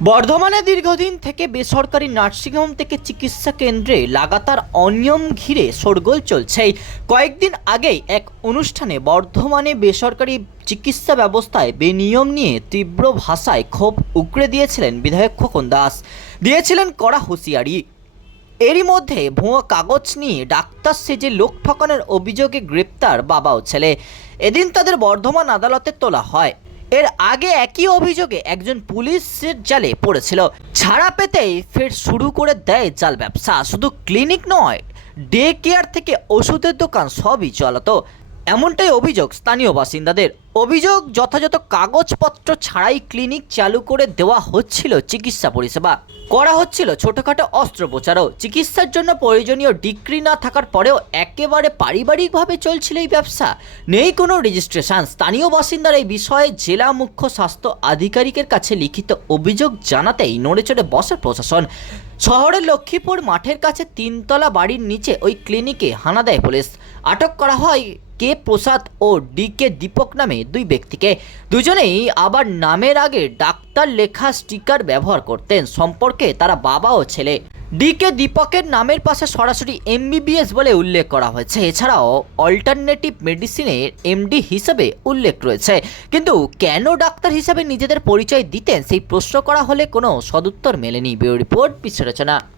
বর্ধমানে দীর্ঘদিন থেকে বেসরকারি নার্সিংহোম থেকে চিকিৎসা কেন্দ্রে লাগাতার অনিয়ম ঘিরে শোরগোল চলছে। কয়েকদিন আগেই এক অনুষ্ঠানে বর্ধমানে বেসরকারি চিকিৎসা ব্যবস্থায় বেনিয়ম নিয়ে তীব্র ভাষায় ক্ষোভ উগড়ে দিয়েছিলেন বিধায়ক খোকন দাস। দিয়েছিলেন কড়া হুঁশিয়ারি। এরই মধ্যে ভুয়ো কাগজ নিয়ে ডাক্তার সেজে লোক ঠকানোর অভিযোগে গ্রেপ্তার বাবা ও ছেলে। এদিন তাদের বর্ধমান আদালতে তোলা হয়। এর আগে একই অভিযোগে একজন পুলিশের জালে পড়েছিল। ছাড়া পেতেই ফের শুরু করে দেয় জাল ব্যবসা। শুধু ক্লিনিক নয়, ডে কেয়ার থেকে ওষুধের দোকান সবই চলতো এমনটাই অভিযোগ স্থানীয় বাসিন্দাদের। অভিযোগ, যথাযথ কাগজপত্র ছাড়াই ক্লিনিক চালু করে দেওয়া হচ্ছিল চিকিৎসা পরিষেবা। করা হচ্ছিল ছোটখাটো অস্ত্রোপচারও। চিকিৎসার জন্য প্রয়োজনীয় ডিগ্রি না থাকার পরেও একেবারে পারিবারিকভাবে চলছিল এই ব্যবসা। নেই কোনো রেজিস্ট্রেশন। স্থানীয় বাসিন্দারা এই বিষয়ে জেলা মুখ্য স্বাস্থ্য আধিকারিকের কাছে লিখিত অভিযোগ জানাতেই নড়েচড়ে বসে প্রশাসন। শহরের লক্ষ্মীপুর মাঠের কাছে তিনতলা বাড়ির নিচে ওই ক্লিনিকে হানা দেয় পুলিশ। আটক করা হয় কে প্রসাদ ও ডি কে দীপক নামে দুই ব্যক্তিকে। দুজনেই আবার নামের আগে ডাক্তার লেখা স্টিকার ব্যবহার করতেন। সম্পর্কে তারা বাবা ও ছেলে। ডি কে দীপকের নামের পাশে সরাসরি এমবিবিএস বলে উল্লেখ করা হয়েছে। এছাড়াও অল্টারনেটিভ মেডিসিনের এমডি হিসেবে উল্লেখ রয়েছে। কিন্তু কেন ডাক্তার হিসেবে নিজেদের পরিচয় দিতেন? সেই প্রশ্ন করা হলে কোনো সদুত্তর মেলেনি। Bureau report বিশ্লেষণা